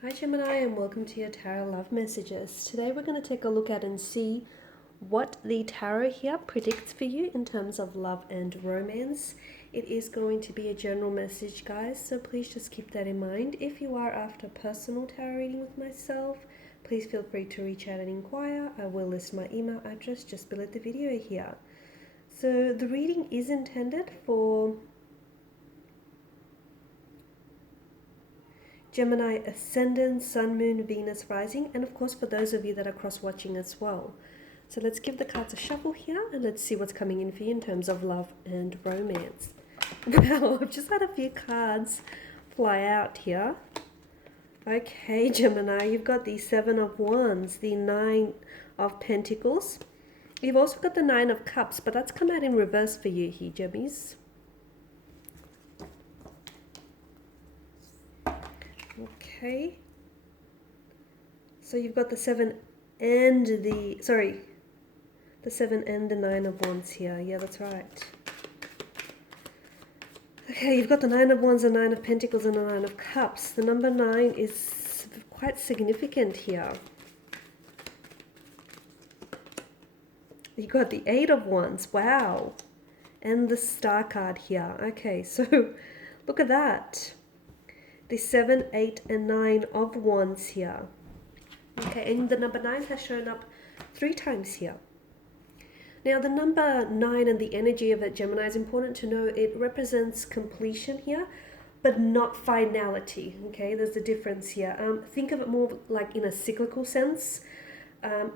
Hi Gemini and welcome to your Tarot Love Messages. Today we're going to take a look at and see what the tarot here predicts for you in terms of love and romance. It is going to be a general message, guys, so please just keep that in mind. If you are after personal tarot reading with myself, please feel free to reach out and inquire. I will list my email address just below the video here. So the reading is intended for Gemini Ascendant, Sun, Moon, Venus, Rising, and of course for those of you that are cross-watching as well. So let's give the cards a shuffle here and let's see what's coming in for you in terms of love and romance. Wow, I've just had a few cards fly out here. Okay, Gemini, you've got the Seven of Wands, the Nine of Pentacles. You've also got the Nine of Cups, but that's come out in reverse for you here, Gemmies. Okay, so you've got the seven and the seven and the Nine of Wands here. Yeah, that's right. Okay, you've got the Nine of Wands, the Nine of Pentacles, and the Nine of Cups. The number 9 is quite significant here. You got the Eight of Wands. Wow, and the Star card here. Okay, so look at that. The 7, 8, and 9 of Wands here. Okay, and the number 9 has shown up 3 times here. Now, the number 9 and the energy of it, Gemini, is important to know. It represents completion here, but not finality. Okay, there's a difference here. Think of it more like in a cyclical sense.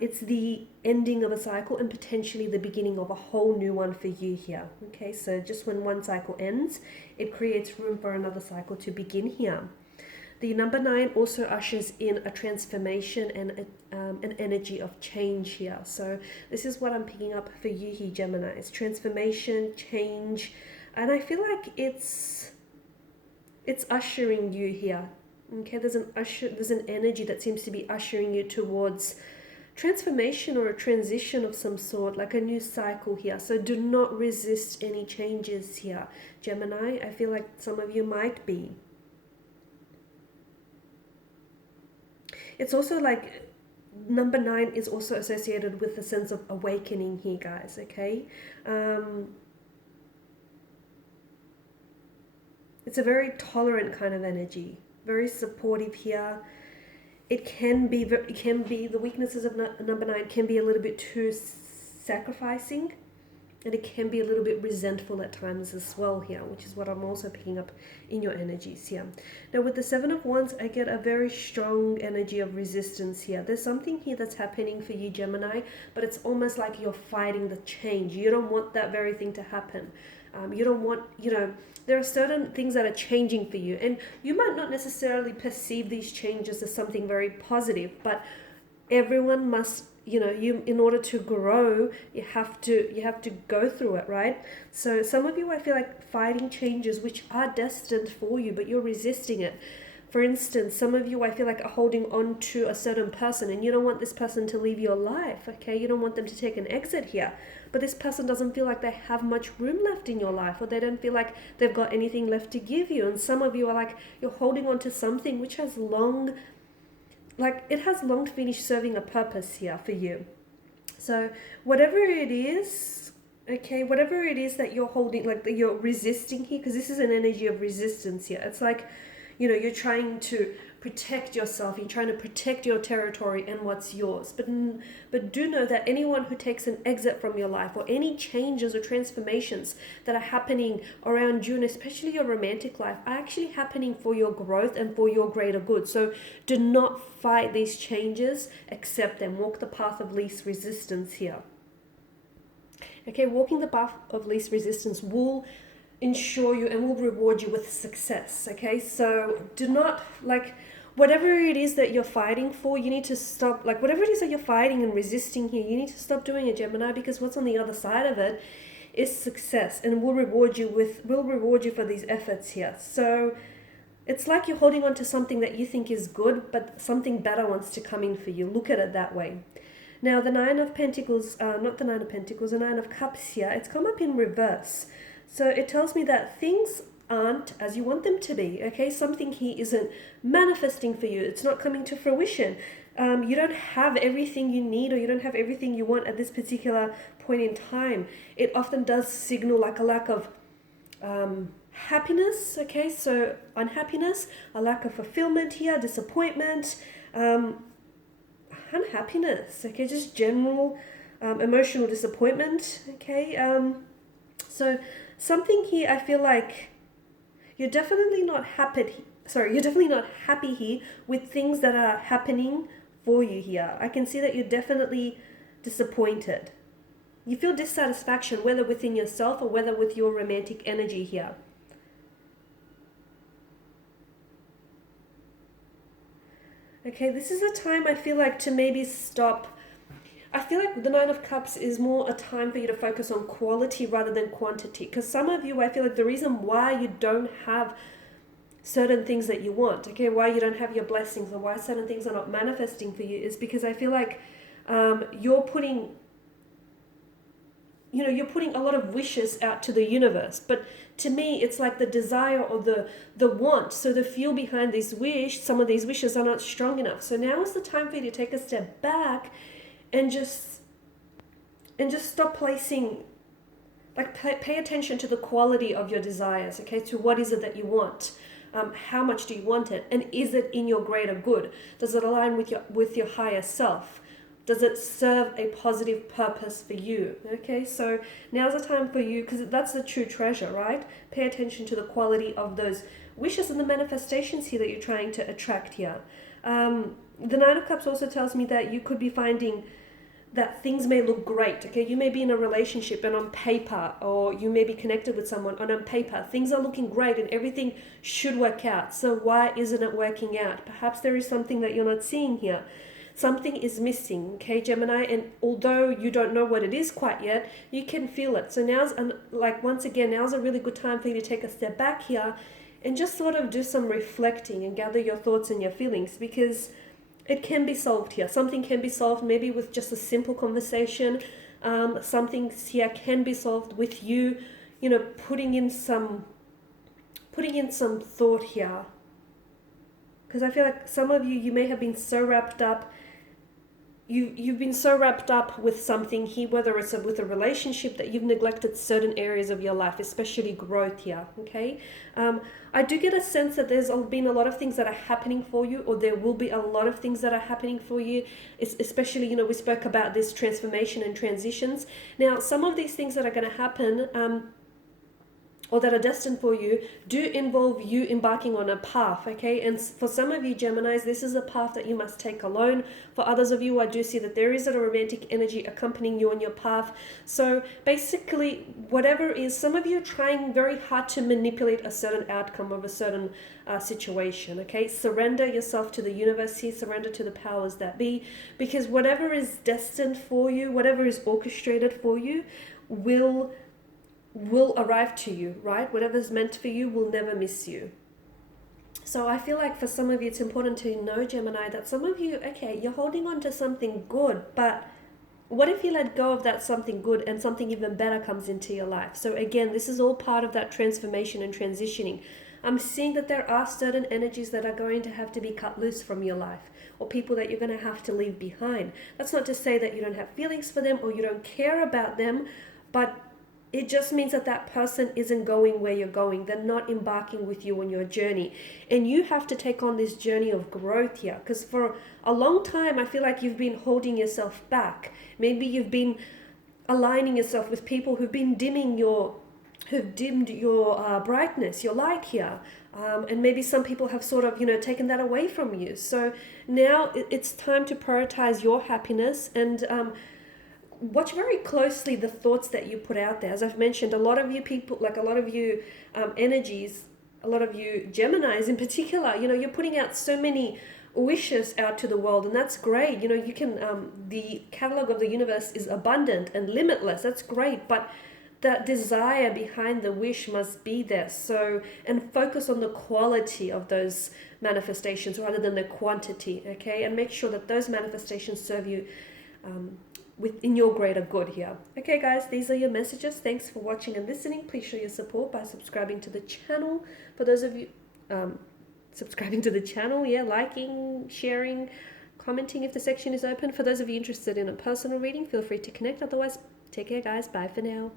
It's the ending of a cycle and potentially the beginning of a whole new one for you here. Okay, so just when one cycle ends, it creates room for another cycle to begin here. The number 9 also ushers in a transformation and an energy of change here. So this is what I'm picking up for you here, Gemini. It's transformation, change, and I feel like it's ushering you here. Okay, there's an energy that seems to be ushering you towards transformation or a transition of some sort, like a new cycle here. So do not resist any changes here, Gemini. I feel like some of you might be. It's also like number 9 is also associated with the sense of awakening here, guys. Okay, it's a very tolerant kind of energy, very supportive here. It can be the weaknesses of number 9 can be a little bit too sacrificing, and it can be a little bit resentful at times as well here, which is what I'm also picking up in your energies here. Now with the 7 of Wands, I get a very strong energy of resistance here. There's something here that's happening for you, Gemini, but it's almost like you're fighting the change. You don't want that very thing to happen. You don't want, there are certain things that are changing for you, and you might not necessarily perceive these changes as something very positive, but everyone must, you, in order to grow, you have to go through it, right? So some of you, I feel like fighting changes which are destined for you, but you're resisting it. For instance, some of you, I feel like, are holding on to a certain person and you don't want this person to leave your life, okay? You don't want them to take an exit here. But this person doesn't feel like they have much room left in your life, or they don't feel like they've got anything left to give you. And some of you are like, you're holding on to something which has long finished serving a purpose here for you. So whatever it is, okay, whatever it is that you're holding, like that you're resisting here, because this is an energy of resistance here. It's like, you're trying to protect yourself, you're trying to protect your territory and what's yours. But do know that anyone who takes an exit from your life, or any changes or transformations that are happening around you, and especially your romantic life, are actually happening for your growth and for your greater good. So do not fight these changes, accept them. Walk the path of least resistance here. Okay, walking the path of least resistance will ensure you and will reward you with success. Okay, so do not, whatever it is that you're fighting for, you need to stop. Like whatever it is that you're fighting and resisting here, you need to stop doing it, Gemini, because what's on the other side of it is success, and will reward you for these efforts here. So it's like you're holding on to something that you think is good, but something better wants to come in for you. Look at it that way. Now the Nine of Pentacles, not the Nine of Pentacles, the Nine of Cups here, it's come up in reverse. So it tells me that things aren't as you want them to be, okay? Something here isn't manifesting for you. It's not coming to fruition. You don't have everything you need, or you don't have everything you want at this particular point in time. It often does signal like a lack of happiness, okay? So unhappiness, a lack of fulfillment here, disappointment, unhappiness, okay? Just general emotional disappointment, okay? So something here, I feel like you're definitely not happy here with things that are happening for you here. I can see that you're definitely disappointed. You feel dissatisfaction, whether within yourself or whether with your romantic energy here. Okay, this is a time I feel like to maybe stop. I feel like the Nine of Cups is more a time for you to focus on quality rather than quantity. Because some of you, I feel like the reason why you don't have certain things that you want, okay, why you don't have your blessings or why certain things are not manifesting for you is because I feel like you're putting a lot of wishes out to the universe. But to me, it's like the desire or the want. So the fuel behind some of these wishes are not strong enough. So now is the time for you to take a step back and just stop placing, like pay attention to the quality of your desires, okay, to what is it that you want. How much do you want it? And is it in your greater good? Does it align with your higher self? Does it serve a positive purpose for you? Okay, so now's the time for you, because that's the true treasure, right? Pay attention to the quality of those wishes and the manifestations here that you're trying to attract here. The Nine of Cups also tells me that you could be finding that things may look great, okay? You may be in a relationship and on paper, or you may be connected with someone and on paper, things are looking great and everything should work out. So why isn't it working out? Perhaps there is something that you're not seeing here. Something is missing, okay, Gemini, and although you don't know what it is quite yet, you can feel it. So now's a really good time for you to take a step back here and just sort of do some reflecting and gather your thoughts and your feelings, because it can be solved here. Something can be solved maybe with just a simple conversation. Something here can be solved with you, putting in some thought here. Because I feel like some of you may have been so wrapped up. You've been so wrapped up with something here, whether it's with a relationship, that you've neglected certain areas of your life, especially growth here, okay? I do get a sense that there's been a lot of things that are happening for you, or there will be a lot of things that are happening for you, especially, we spoke about this transformation and transitions. Now, some of these things that are going to happen, or that are destined for you, do involve you embarking on a path, okay? And for some of you Geminis, this is a path that you must take alone. For others of you, I do see that there is a romantic energy accompanying you on your path. So basically, whatever is, some of you are trying very hard to manipulate a certain outcome of a certain situation, okay? Surrender yourself to the universe here, surrender to the powers that be, because whatever is destined for you, whatever is orchestrated for you, will arrive to you, right? Whatever's meant for you will never miss you. So I feel like for some of you, it's important to know, Gemini, that some of you, okay, you're holding on to something good, but what if you let go of that something good and something even better comes into your life? So again, this is all part of that transformation and transitioning. I'm seeing that there are certain energies that are going to have to be cut loose from your life, or people that you're going to have to leave behind. That's not to say that you don't have feelings for them or you don't care about them, but it just means that that person isn't going where you're going. They're not embarking with you on your journey. And you have to take on this journey of growth here. Because for a long time, I feel like you've been holding yourself back. Maybe you've been aligning yourself with people who've dimmed your brightness, your light here. And maybe some people have sort of, taken that away from you. So now it's time to prioritize your happiness and watch very closely the thoughts that you put out there. As I've mentioned, a lot of you people, like a lot of you energies, a lot of you Geminis in particular, you're putting out so many wishes out to the world, and that's great. You can, the catalog of the universe is abundant and limitless. That's great, but that desire behind the wish must be there. So, and focus on the quality of those manifestations rather than the quantity, okay? And make sure that those manifestations serve you within your greater good here. Okay guys, these are your messages. Thanks for watching and listening. Please show your support by subscribing to the channel. For those of you subscribing to the channel, yeah, liking, sharing, commenting if the section is open. For those of you interested in a personal reading, feel free to connect. Otherwise, take care guys. Bye for now.